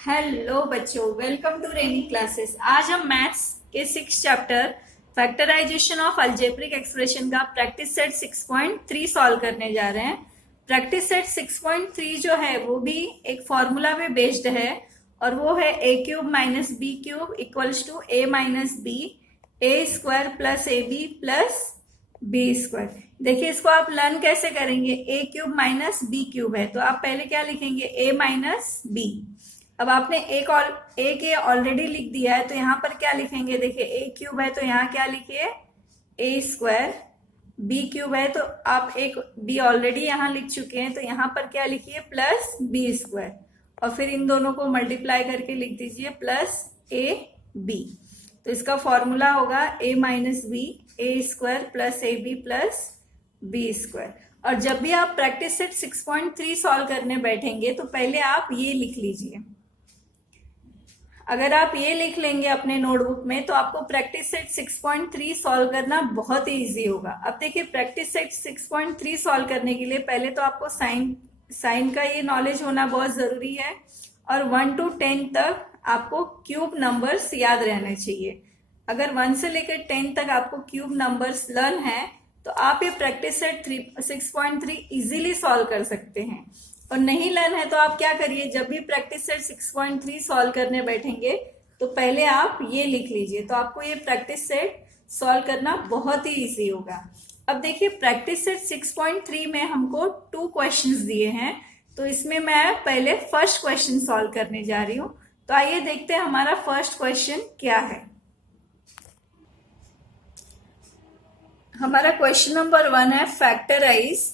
Hello बच्चों, welcome to rainy classes. आज हम मैथ्स के 6 chapter factorisation of algebraic expression का प्रैक्टिस सेट 6.3 सॉल्व करने जा रहे हैं। प्रैक्टिस सेट 6.3 जो है वो भी एक फॉर्मूला में बेस्ड है और वो है a cube minus B cube equals to a minus B, A square plus A B plus B square. देखिए इसको आप लर्न कैसे करेंगे। a cube minus B cube है तो आप पहले क्या लिखेंगे, a माइनस बी। अब आपने ए के ऑलरेडी लिख दिया है तो यहाँ पर क्या लिखेंगे, देखिए ए क्यूब है तो यहाँ क्या लिखिए ए स्क्वायर, बी क्यूब है तो आप एक बी ऑलरेडी यहाँ लिख चुके हैं तो यहाँ पर क्या लिखिए प्लस बी स्क्वायर, और फिर इन दोनों को मल्टीप्लाई करके लिख दीजिए प्लस ए बी। तो इसका फॉर्मूला होगा A minus B, A square plus A B plus B square. और जब भी आप प्रैक्टिस सेट 6.3 सॉल्व करने बैठेंगे तो पहले आप ये लिख लीजिए। अगर आप ये लिख लेंगे अपने नोटबुक में तो आपको प्रैक्टिस सेट 6.3 सॉल्व करना बहुत ही इजी होगा। अब देखिए प्रैक्टिस सेट 6.3 सॉल्व करने के लिए पहले तो आपको साइन का ये नॉलेज होना बहुत जरूरी है, और 1 to 10 तक आपको क्यूब नंबर्स याद रहने चाहिए। अगर 1 से लेकर 10 तक आपको क्यूब नंबर्स लर्न है तो आप ये प्रैक्टिस सेट 6.3 इजीली सॉल्व कर सकते हैं। और नहीं लर्न है तो आप क्या करिए, जब भी प्रैक्टिस सेट 6.3 सॉल्व करने बैठेंगे तो पहले आप ये लिख लीजिए, तो आपको ये प्रैक्टिस सेट सॉल्व करना बहुत ही इजी होगा। अब देखिए प्रैक्टिस सेट 6.3 में हमको 2 क्वेश्चंस दिए हैं, तो इसमें मैं पहले फर्स्ट क्वेश्चन सॉल्व करने जा रही हूं। तो आइए देखते हैं हमारा फर्स्ट क्वेश्चन क्या है। हमारा क्वेश्चन नंबर 1 है फैक्टराइज,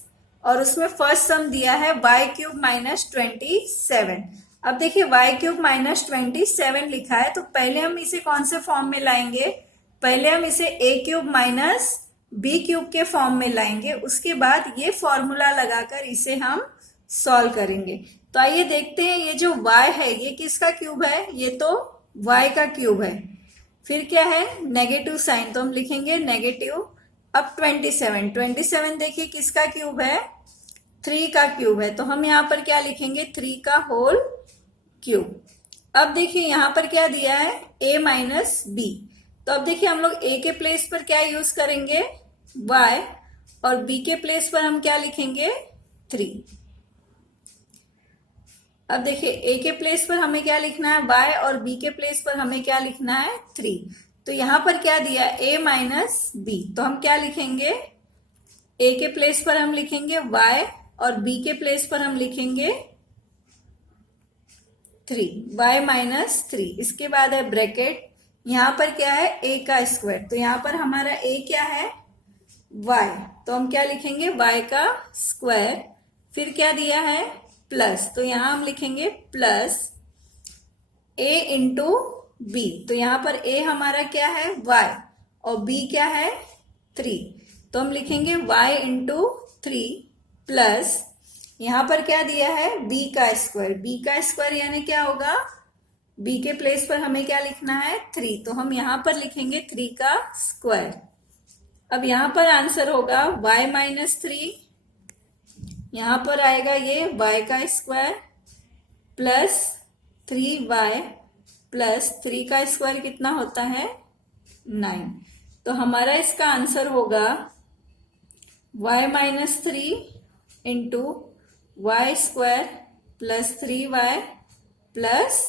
और उसमें फर्स्ट सम दिया है y क्यूब माइनस 27। अब देखिए y क्यूब माइनस 27 लिखा है तो पहले हम इसे कौन से फॉर्म में लाएंगे, पहले हम इसे a cube minus B cube के फॉर्म में लाएंगे, उसके बाद ये फॉर्मूला लगाकर इसे हम सॉल्व करेंगे। तो आइए देखते हैं ये जो y है ये किसका क्यूब है, ये तो y का क्यूब है। फिर क्या है नेगेटिव साइन, तो हम लिखेंगे नेगेटिव। अब 27 देखिए किसका क्यूब है, 3 का क्यूब है, तो हम यहाँ पर क्या लिखेंगे 3 का होल क्यूब। अब देखिए यहाँ पर क्या दिया है a माइनस बी, तो अब देखिए हम लोग a के प्लेस पर क्या यूज करेंगे y, और b के प्लेस पर हम क्या लिखेंगे 3। अब देखिए a के प्लेस पर हमें क्या लिखना है y, और b के प्लेस पर हमें क्या लिखना है 3। तो यहां पर क्या दिया a माइनस बी, तो हम क्या लिखेंगे a के प्लेस पर हम लिखेंगे y, और b के प्लेस पर हम लिखेंगे 3, y माइनस 3। इसके बाद है ब्रैकेट, यहां पर क्या है a का स्क्वायर, तो यहां पर हमारा a क्या है y, तो हम क्या लिखेंगे y का स्क्वायर। फिर क्या दिया है प्लस, तो यहां हम लिखेंगे प्लस a इंटू b, तो यहां पर a हमारा क्या है y और b क्या है 3, तो हम लिखेंगे y इंटू 3 प्लस यहां पर क्या दिया है b का स्क्वायर यानी क्या होगा b के प्लेस पर हमें क्या लिखना है 3, तो हम यहां पर लिखेंगे 3 का स्क्वायर। अब यहां पर आंसर होगा y माइनस 3, यहां पर आएगा ये y का स्क्वायर प्लस 3y प्लस 3 का स्क्वायर कितना होता है 9। तो हमारा इसका आंसर होगा y minus 3 into Y square plus 3y plus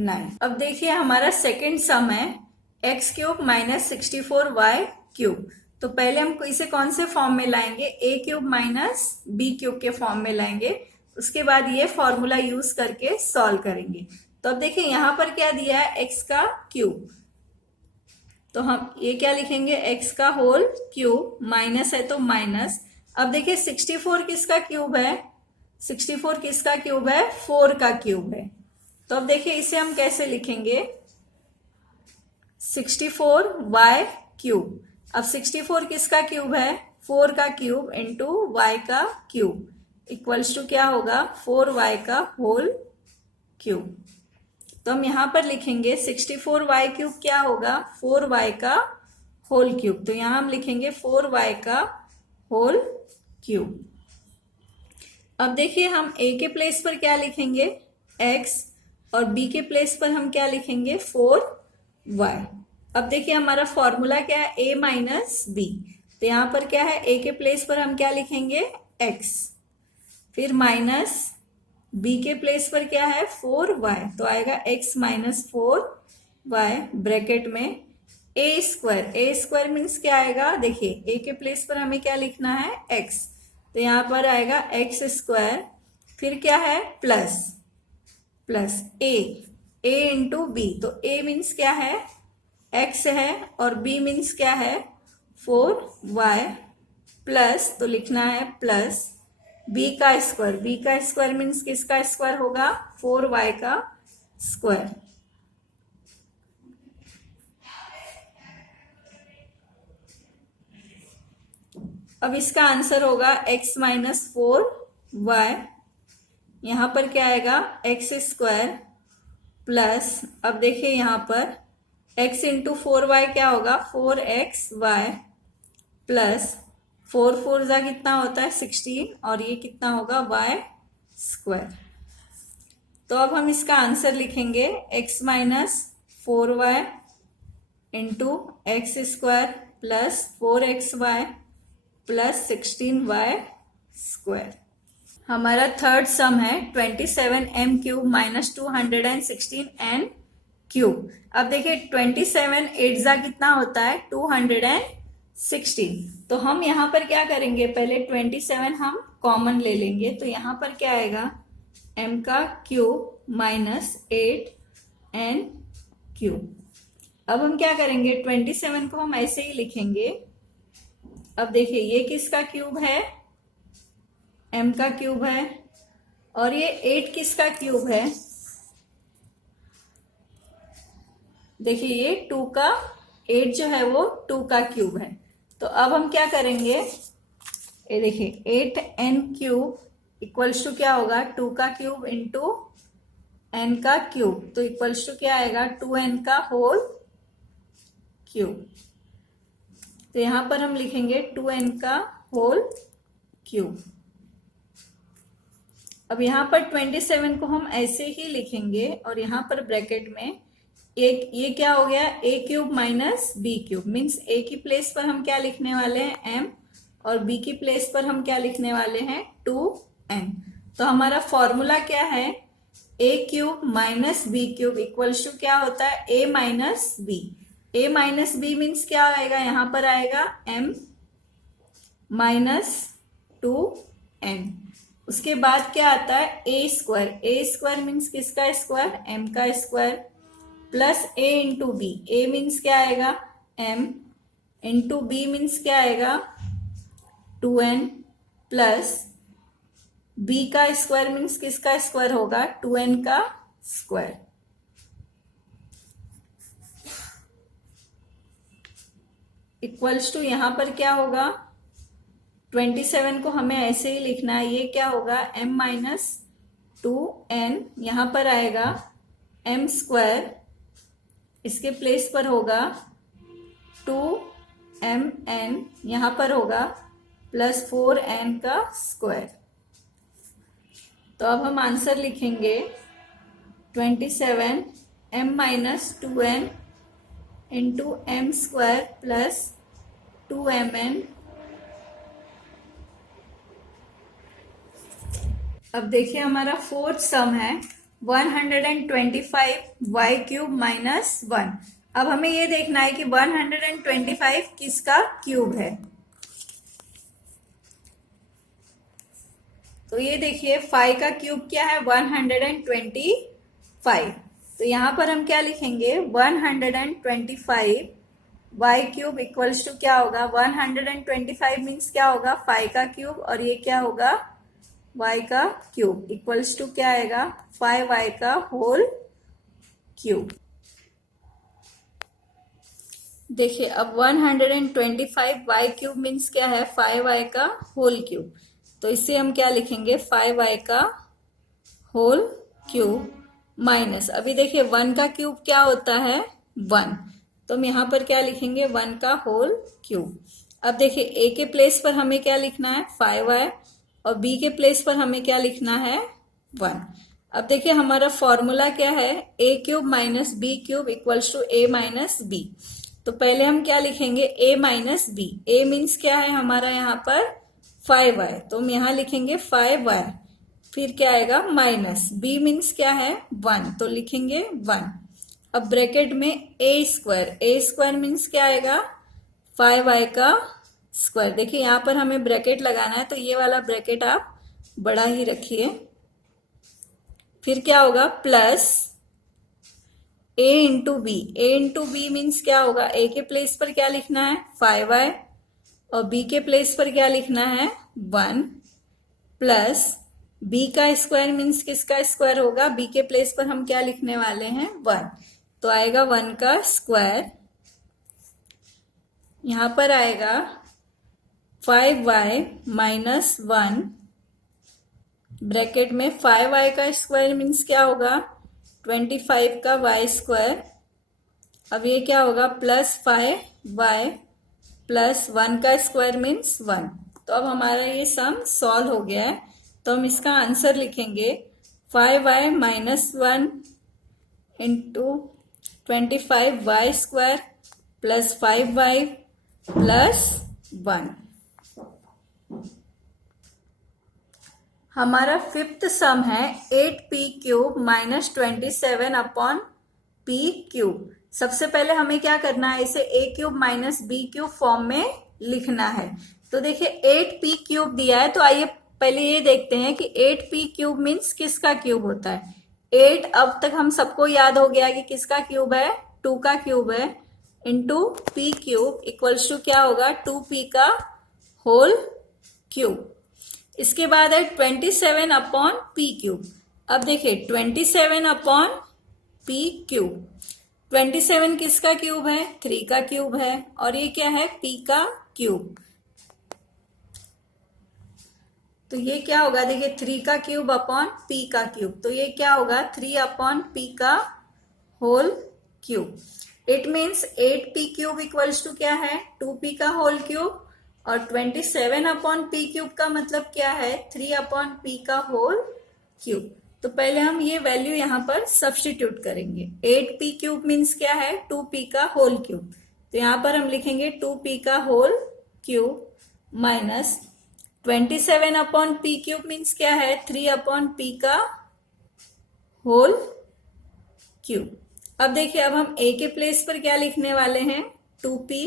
9। अब देखिए हमारा सेकेंड सम है x cube minus 64y cube. तो पहले हम इसे कौन से फॉर्म में लाएंगे, a cube minus B cube के फॉर्म में लाएंगे, उसके बाद ये फॉर्मूला यूज करके सॉल्व करेंगे। तो अब देखिए यहां पर क्या दिया है x का क्यूब, तो हम ये क्या लिखेंगे x का होल क्यूब, माइनस है तो माइनस। अब देखिए 64 किसका क्यूब है, 64 किसका क्यूब है 4 का क्यूब है। तो अब देखिए इसे हम कैसे लिखेंगे 64y क्यूब। अब 64 किसका क्यूब है 4 का क्यूब इंटू y का क्यूब इक्वल्स टू क्या होगा 4y का होल क्यूब। तो हम यहां पर लिखेंगे 64y क्यूब क्या होगा 4y का होल क्यूब, तो यहां हम लिखेंगे 4y का होल क्यूब। अब देखिए हम a के प्लेस पर क्या लिखेंगे x, और b के प्लेस पर हम क्या लिखेंगे 4y। अब देखिए हमारा फॉर्मूला क्या है a माइनस बी, तो यहाँ पर क्या है a के प्लेस पर हम क्या लिखेंगे x, फिर माइनस b के प्लेस पर क्या है 4y, तो आएगा x माइनस 4y ब्रैकेट में a स्क्वायर मीन्स क्या आएगा, देखिए a के प्लेस पर हमें क्या लिखना है x, तो यहाँ पर आएगा x स्क्वायर, फिर क्या है प्लस a इंटू बी, तो a मीन्स क्या है x है और b मीन्स क्या है 4y प्लस, तो लिखना है प्लस b का स्क्वायर मीन्स किसका स्क्वायर होगा 4y का स्क्वायर। अब इसका आंसर होगा x माइनस 4y, यहां पर क्या आएगा x स्क्वायर प्लस, अब देखिए यहां पर x इंटू 4y क्या होगा 4xy प्लस 4 जा कितना होता है 16 और ये कितना होगा y स्क्वायर। तो अब हम इसका आंसर लिखेंगे x minus 4y into x square plus 4xy plus 16y square. हमारा थर्ड सम है 27m cube minus 216n cube. अब देखिए 27 8 जा कितना होता है 216, तो हम यहाँ पर क्या करेंगे पहले 27 हम कॉमन ले लेंगे, तो यहाँ पर क्या आएगा m का क्यूब माइनस 8n क्यूब। अब हम क्या करेंगे 27 को हम ऐसे ही लिखेंगे। अब देखिए ये किसका क्यूब है m का क्यूब है और ये 8 किसका क्यूब है, देखिए ये 2 का 8 जो है वो 2 का क्यूब है। तो अब हम क्या करेंगे, ये देखिए 8n क्यूब इक्वल्स टू क्या होगा 2 का क्यूब इंटू n का क्यूब, तो इक्वल्स टू क्या आएगा 2n का होल क्यूब। तो यहां पर हम लिखेंगे 2n का होल क्यूब। अब यहाँ पर 27 को हम ऐसे ही लिखेंगे और यहाँ पर ब्रैकेट में एक ये क्या हो गया a cube minus B cube, means a की प्लेस पर हम क्या लिखने वाले हैं m और b की प्लेस पर हम क्या लिखने वाले हैं 2n। तो हमारा फॉर्मूला क्या है a cube minus B cube equals to क्या होता है a माइनस बी मीन्स क्या आएगा, यहाँ पर आएगा m माइनस 2n। उसके बाद क्या आता है a स्क्वायर मीन्स किसका स्क्वायर m का square plus a into B, a means क्या आएगा m इंटू बी मीन्स क्या आएगा 2n प्लस b का स्क्वायर मीन्स किसका स्क्वायर होगा 2n का स्क्वायर। इक्वल्स टू यहाँ पर क्या होगा 27 को हमें ऐसे ही लिखना है, ये क्या होगा m माइनस 2n, यहाँ पर आएगा m स्क्वायर, इसके प्लेस पर होगा 2mn, यहाँ पर होगा प्लस 4n का स्क्वायर। तो अब हम आंसर लिखेंगे 27 m minus 2n into m square plus 2mn। अब देखिए हमारा फोर्थ सम है 125y क्यूब माइनस 1। अब हमें ये देखना है कि 125 किसका क्यूब है। तो ये देखिए 5 का क्यूब क्या है 125, तो यहां पर हम क्या लिखेंगे 125 y क्यूब इक्वल्स टू क्या होगा 125 मीन्स क्या होगा 5 का क्यूब और ये क्या होगा y का क्यूब इक्वल्स टू क्या आएगा 5y का होल क्यूब। देखिए अब 125y क्यूब मीन्स क्या है 5y का होल क्यूब, तो इससे हम क्या लिखेंगे 5y का होल क्यूब माइनस, अभी देखिए 1 का क्यूब क्या होता है 1, तो हम यहाँ पर क्या लिखेंगे 1 का होल क्यूब। अब देखिए a के प्लेस पर हमें क्या लिखना है 5y और b के प्लेस पर हमें क्या लिखना है 1। अब देखिए हमारा फॉर्मूला क्या है, A cube minus B cube equals to A minus B. तो पहले हम क्या लिखेंगे, A minus B. A means क्या है हमारा यहाँ पर 5y, तो हम यहाँ लिखेंगे 5y। फिर क्या आएगा माइनस, बी मीन्स क्या है 1, तो लिखेंगे 1। अब ब्रैकेट में ए स्क्वायर मीन्स क्या आएगा 5y का स्क्वायर। देखिए यहाँ पर हमें ब्रैकेट लगाना है, तो ये वाला ब्रैकेट आप बड़ा ही रखिए। फिर क्या होगा plus a into B. A into B means क्या होगा, a के प्लेस पर क्या लिखना है 5y और b के प्लेस पर क्या लिखना है 1, प्लस b का स्क्वायर मीन्स किसका स्क्वायर होगा, b के प्लेस पर हम क्या लिखने वाले हैं 1, तो आएगा 1 का स्क्वायर। यहां पर आएगा 5y माइनस 1, ब्रैकेट में 5y का स्क्वायर मीन्स क्या होगा 25 का y स्क्वायर। अब ये क्या होगा प्लस 5y प्लस 1 का स्क्वायर मीन्स 1। तो अब हमारा ये सम सॉल्व हो गया है, तो हम इसका आंसर लिखेंगे 5y minus 1 into 25y square plus 5y plus 1। हमारा फिफ्थ सम है 8p cube minus 27 upon p cube. सबसे पहले हमें क्या करना है, इसे a cube minus b cube form में लिखना है। तो देखिए 8p क्यूब दिया है, तो आइए पहले ये देखते हैं कि 8p क्यूब मीन्स किसका क्यूब होता है। 8 अब तक हम सबको याद हो गया कि किसका क्यूब है, 2 का क्यूब है, into p cube equals to क्या होगा 2p का होल क्यूब। इसके बाद है 27 अपॉन पी क्यूब। अब देखिए 27 अपॉन पी क्यूब, 27 किसका क्यूब है 3 का क्यूब है, और ये क्या है p का क्यूब। तो ये क्या होगा, देखिए 3 का क्यूब अपॉन p का क्यूब, तो ये क्या होगा 3 अपॉन p का whole cube. It means 8p cube equals to क्या है 2p का होल क्यूब, और 27 अपॉन पी क्यूब का मतलब क्या है 3 अपॉन पी का होल क्यूब। तो पहले हम ये वैल्यू यहाँ पर सब्स्टिट्यूट करेंगे। 8p क्यूब मीन्स क्या है 2p का होल क्यूब, तो यहाँ पर हम लिखेंगे 2p का whole cube minus 27 upon P cube means क्या है 3 अपॉन पी का होल क्यूब। अब देखिए अब हम a के प्लेस पर क्या लिखने वाले हैं 2p,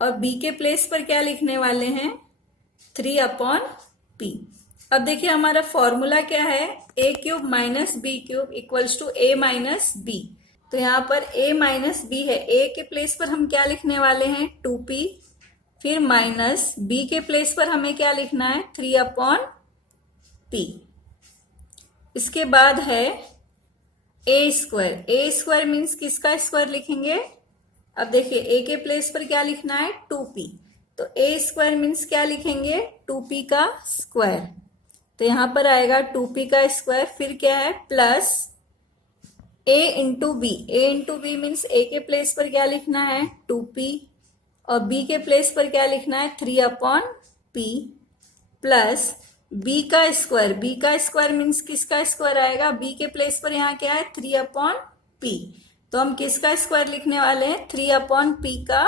और b के प्लेस पर क्या लिखने वाले हैं 3 अपॉन p। अब देखिए हमारा फॉर्मूला क्या है, a cube minus B cube equals to a minus B. तो यहाँ पर a माइनस बी है, a के प्लेस पर हम क्या लिखने वाले हैं 2p, फिर माइनस b के प्लेस पर हमें क्या लिखना है 3 अपॉन p। इसके बाद है a स्क्वायर मीन्स किसका स्क्वायर लिखेंगे। अब देखिए a के प्लेस पर क्या लिखना है 2p, तो a स्क्वायर मीन्स क्या लिखेंगे 2p का स्क्वायर। तो यहां पर आएगा 2p का स्क्वायर, फिर क्या है plus a into B means a के प्लेस पर क्या लिखना है 2p, और b के प्लेस पर क्या लिखना है 3 अपॉन p, प्लस b का स्क्वायर मीन्स किसका स्क्वायर आएगा, b के प्लेस पर यहाँ क्या है 3 अपॉन p, तो हम किसका स्क्वायर लिखने वाले हैं 3 अपॉन p का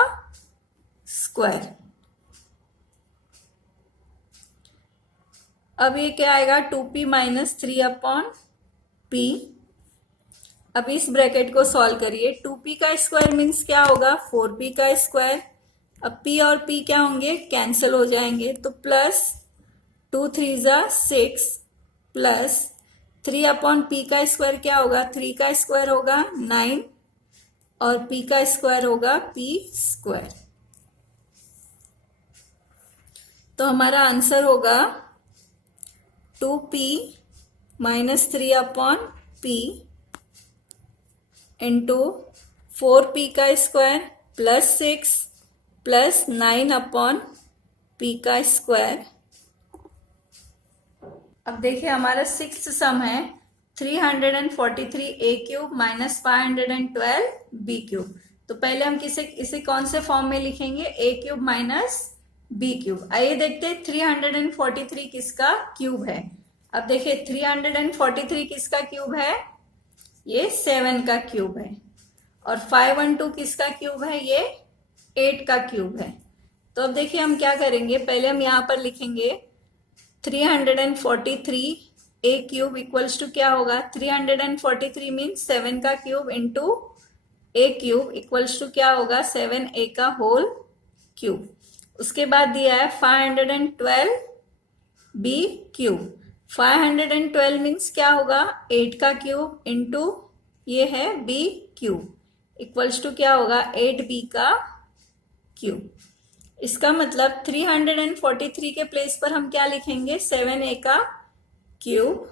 स्क्वायर। अब ये क्या आएगा 2p माइनस 3 अपॉन p। अब इस ब्रैकेट को सॉल्व करिए, 2p का स्क्वायर मीन्स क्या होगा 4p का स्क्वायर। अब p और p क्या होंगे कैंसिल हो जाएंगे, तो प्लस 2 3 जा 6 प्लस 3 अपॉन p का स्क्वायर क्या होगा 3 का स्क्वायर होगा 9, और p का स्क्वायर होगा p स्क्वायर। तो हमारा आंसर होगा 2p minus 3 upon p into 4p का square plus 6 plus 9 upon p का स्क्वायर। अब देखिए हमारा सिक्स्थ सम है 343 a cube minus 512 b cube. तो पहले हम इसे कौन से फॉर्म में लिखेंगे a cube minus b cube. आइए देखते हैं 343 किसका क्यूब है। अब देखिए 343 किसका क्यूब है? ये 7 का क्यूब है। और 512 किसका क्यूब है? ये 8 का क्यूब है। तो अब देखिए हम क्या करेंगे, पहले हम यहाँ पर लिखेंगे 343 ए क्यूब इक्वल्स टू क्या होगा? 343 मीन्स 7 का cube into A cube equals to क्या होगा? 7a का होल क्यूब। उसके बाद दिया है 512 बी क्यूब। 512 मीन्स क्या होगा? 8 का क्यूब इंटू ये है बी क्यूब इक्वल्स टू क्या होगा? 8b का क्यूब। इसका मतलब 343 के प्लेस पर हम क्या लिखेंगे? 7a का क्यूब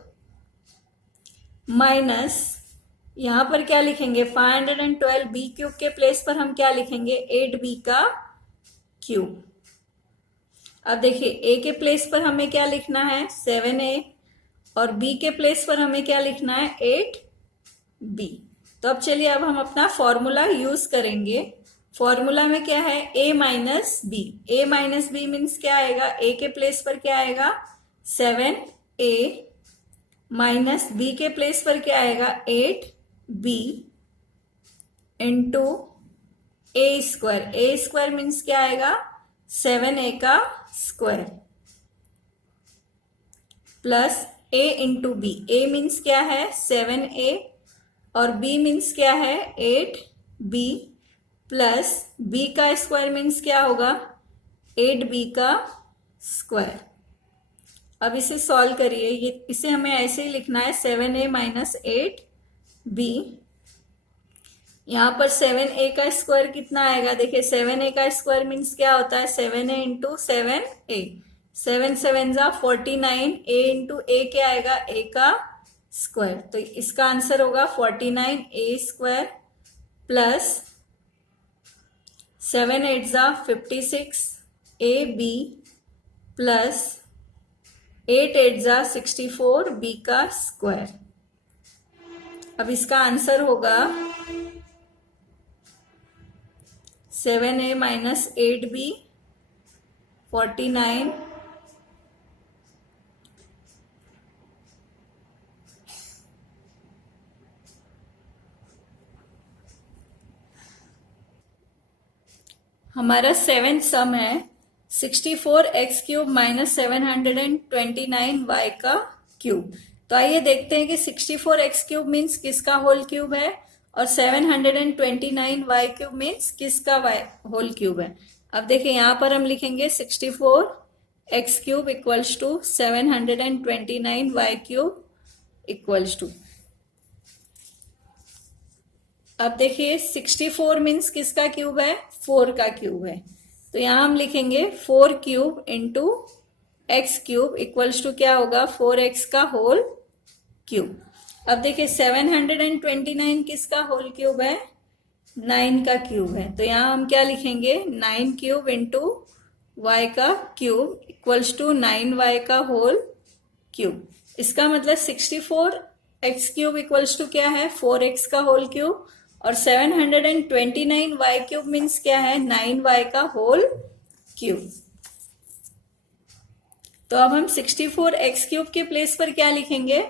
माइनस यहां पर क्या लिखेंगे? 512 बी क्यूब के प्लेस पर हम क्या लिखेंगे? 8b का क्यूब। अब देखिए a के प्लेस पर हमें क्या लिखना है? 7a और b के प्लेस पर हमें क्या लिखना है? 8b। तो अब चलिए अब हम अपना फॉर्मूला यूज करेंगे। फॉर्मूला में क्या है? a minus B. a minus B means क्या आएगा? a के प्लेस पर क्या आएगा? 7a माइनस b के प्लेस पर क्या आएगा? 8b into a square. a square means क्या आएगा? 7a का square plus a into B. a means क्या है? 7a और b मीन्स क्या है? 8b प्लस b का स्क्वायर मीन्स क्या होगा? 8b का स्क्वायर। अब इसे सॉल्व करिए। ये इसे हमें ऐसे ही लिखना है 7a माइनस 8b। यहाँ पर 7a का स्क्वायर कितना आएगा? देखिए 7a का स्क्वायर मीन्स क्या होता है? 7a into 7a। 7 7 जा 49। a इंटू a क्या आएगा? a का स्क्वायर। तो इसका आंसर होगा 49a स्क्वायर प्लस 7 8 जा 56 ab प्लस 8 8 जा 64 b का स्क्वायर। अब इसका आंसर होगा 7a माइनस 8b 49 हमारा 7th सम है 64x क्यूब माइनस 729y का क्यूब। तो आइए देखते हैं कि 64x क्यूब मीन्स किसका होल क्यूब है और 729y क्यूब मीन्स किसका होल क्यूब है। अब देखिए यहाँ पर हम लिखेंगे 64x cube equals to 729y cube equals to. अब देखिए 64 मीन्स किसका क्यूब है? 4 का क्यूब है। तो यहां हम लिखेंगे 4 cube into X cube equals to क्या होगा? 4x का होल क्यूब। अब देखिए 729 किसका होल क्यूब है? 9 का क्यूब है। तो यहां हम क्या लिखेंगे? 9 क्यूब इंटू y का क्यूब इक्वल्स टू 9y का होल क्यूब। इसका मतलब 64x क्यूब इक्वल्स टू क्या है? 4x का होल क्यूब और 729y क्यूब मीन्स क्या है? 9y का होल क्यूब। तो अब हम 64x क्यूब के प्लेस पर क्या लिखेंगे?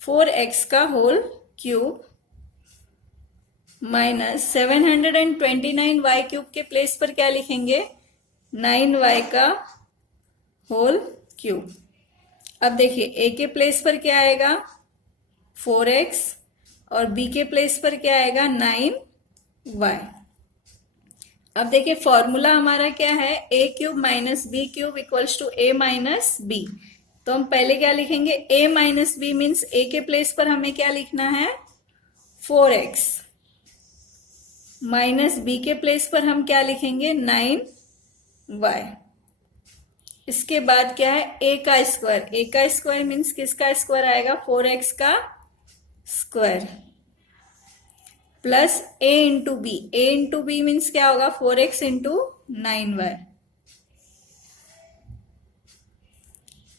4x का whole cube minus 729y cube के प्लेस पर क्या लिखेंगे? 9y का होल क्यूब। अब देखिए a के प्लेस पर क्या आएगा? 4x और b के प्लेस पर क्या आएगा? 9y। अब देखिए फॉर्मूला हमारा क्या है? a cube minus B cube equals to a minus B. तो हम पहले क्या लिखेंगे? a minus B means a के प्लेस पर हमें क्या लिखना है? 4x माइनस b के प्लेस पर हम क्या लिखेंगे? 9y। इसके बाद क्या है? a का स्क्वायर। a का स्क्वायर मीन्स किसका स्क्वायर आएगा? 4x का square plus a into B. a into B means क्या होगा? 4x into 9y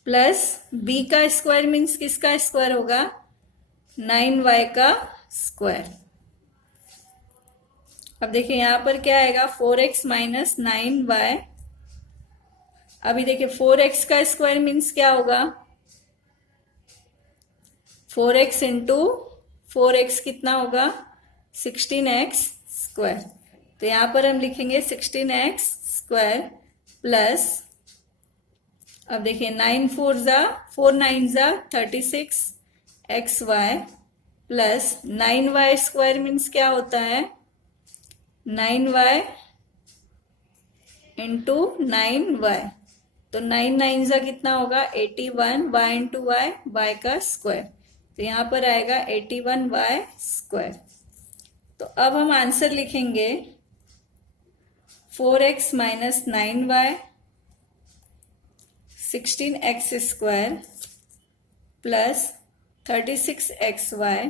plus b का स्क्वायर मीन्स किसका स्क्वायर होगा? 9y का स्क्वायर। अब देखिए यहां पर क्या आएगा? 4x minus 9y। अभी देखिए 4x का स्क्वायर मीन्स क्या होगा? 4x इंटू 4x कितना होगा 16x स्क्वायर। तो यहाँ पर हम लिखेंगे 16x स्क्वायर प्लस, अब देखिए 9 4 ज़ा 4 9 ज़ा 36 xy plus 9y square means क्या होता है 9y इंटू 9y। तो 9 9 ज़ा कितना होगा 81 y इंटू वाई वाई का स्क्वायर। तो यहाँ पर आएगा 81y स्क्वायर। तो अब हम आंसर लिखेंगे 4x minus 9y 16x square plus 36xy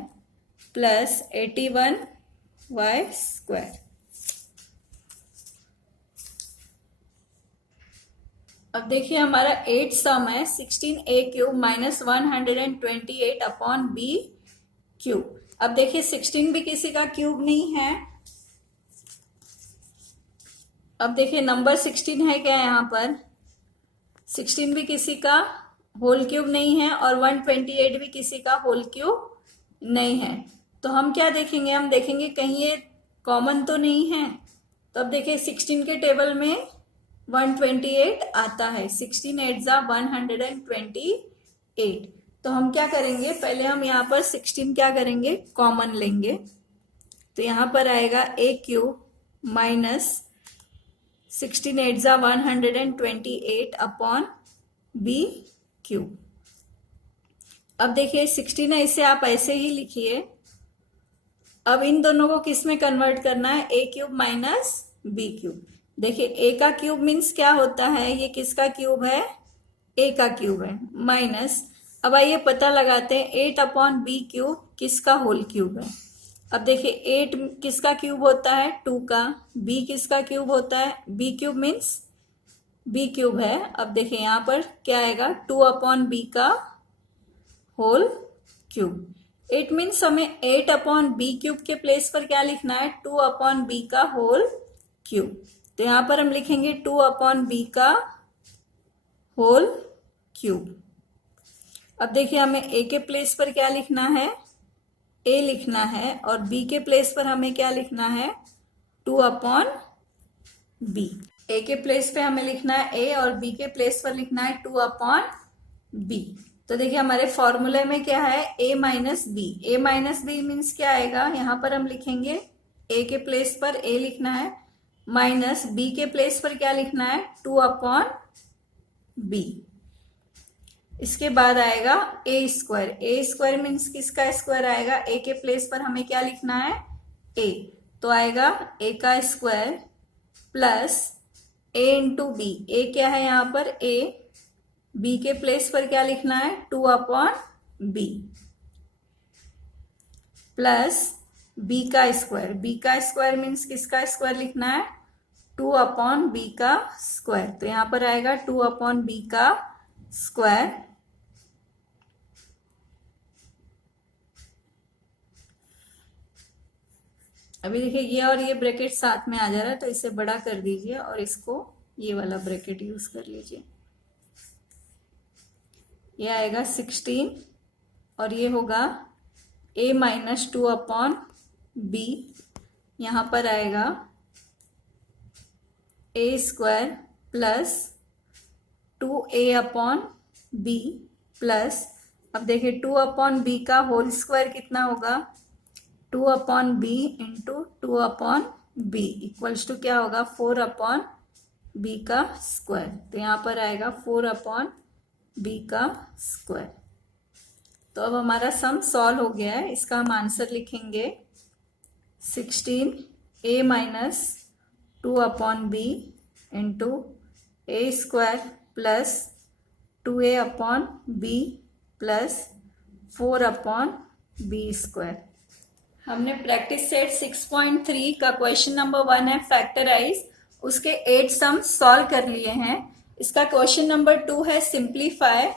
plus 81y square. अब देखिए हमारा 8 सम है 16a cube minus 128 upon b cube. अब देखिए 16 भी किसी का क्यूब नहीं है। अब देखिए नंबर 16 है क्या यहाँ पर 16 भी किसी का होल क्यूब नहीं है और 128 भी किसी का होल क्यूब नहीं है। तो हम क्या देखेंगे, हम देखेंगे कहीं ये कॉमन तो नहीं है। तो अब देखिए 16 के टेबल में 128 आता है 16 8 ज़ा 128। तो हम क्या करेंगे पहले हम यहाँ पर 16 क्या करेंगे कॉमन लेंगे। तो यहाँ पर आएगा a क्यूब माइनस 16 8 ज़ा 128 अपॉन b क्यूब। अब देखिए 16 है इसे आप ऐसे ही लिखिए। अब इन दोनों को किस में कन्वर्ट करना है a cube minus b cube. देखिए a का क्यूब मीन्स क्या होता है ये किसका क्यूब है a का क्यूब है माइनस, अब आइए पता लगाते हैं 8 अपॉन b क्यूब किसका होल क्यूब है। अब देखिए 8 किसका क्यूब होता है 2 का, b किसका क्यूब होता है b cube means b cube है। अब देखिए यहाँ पर क्या आएगा 2 अपॉन b का होल क्यूब। 8 मीन्स हमें 8 अपॉन b क्यूब के प्लेस पर क्या लिखना है 2 अपॉन b का होल क्यूब। तो यहाँ पर हम लिखेंगे 2 अपॉन b का होल क्यूब। अब देखिए हमें a के प्लेस पर क्या लिखना है a लिखना है और b के प्लेस पर हमें क्या लिखना है 2 अपॉन b। a के प्लेस पे हमें लिखना है a और b के प्लेस पर लिखना है 2 अपॉन b। तो देखिए हमारे फॉर्मूले में क्या है a minus B. a minus B means क्या आएगा, यहाँ पर हम लिखेंगे a के प्लेस पर a लिखना है माइनस b के प्लेस पर क्या लिखना है 2 अपॉन b। इसके बाद आएगा a square. a square means किसका स्क्वायर आएगा a के प्लेस पर हमें क्या लिखना है a। तो आएगा a का square plus a into B. a क्या है यहाँ पर a, b के प्लेस पर क्या लिखना है 2 अपॉन b प्लस b का स्क्वायर। b का स्क्वायर मीन्स किसका स्क्वायर लिखना है 2 अपॉन b का स्क्वायर। तो यहाँ पर आएगा 2 अपॉन b का स्क्वायर अभी देखिए ये और ये ब्रैकेट साथ में आ जा रहा है तो इसे बड़ा कर दीजिए और इसको ये वाला ब्रैकेट यूज कर लीजिए। ये आएगा 16 और ये होगा a माइनस 2 अपॉन b। यहाँ पर आएगा a square plus 2a upon b plus, अब देखिए 2 अपॉन b का होल स्क्वायर कितना होगा 2 upon b into 2 upon b equals to क्या होगा 4 अपॉन b का स्क्वायर। तो यहाँ पर आएगा 4 अपॉन b का स्क्वायर। तो अब हमारा सम सॉल्व हो गया है। इसका हम आंसर लिखेंगे 16a minus 2 upon b into a square plus 2a upon b plus 4 upon b square. हमने प्रैक्टिस सेट 6.3 का क्वेश्चन नंबर 1 है फैक्टराइज, उसके 8 सम सॉल्व कर लिए हैं। इसका क्वेश्चन नंबर 2 है सिंप्लीफाई,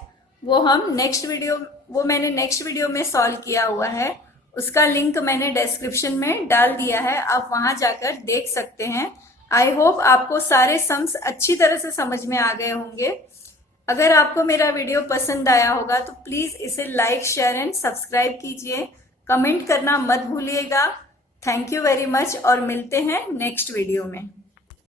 वो मैंने नेक्स्ट वीडियो में सॉल्व किया हुआ है। उसका लिंक मैंने डिस्क्रिप्शन में डाल दिया है, आप वहां जाकर देख सकते हैं। आई होप आपको सारे सम्स अच्छी तरह से समझ में आ गए होंगे। अगर आपको मेरा वीडियो पसंद आया होगा तो प्लीज इसे लाइक, शेयर एंड सब्सक्राइब कीजिए। कमेंट करना मत भूलिएगा। थैंक यू वेरी मच और मिलते हैं नेक्स्ट वीडियो में।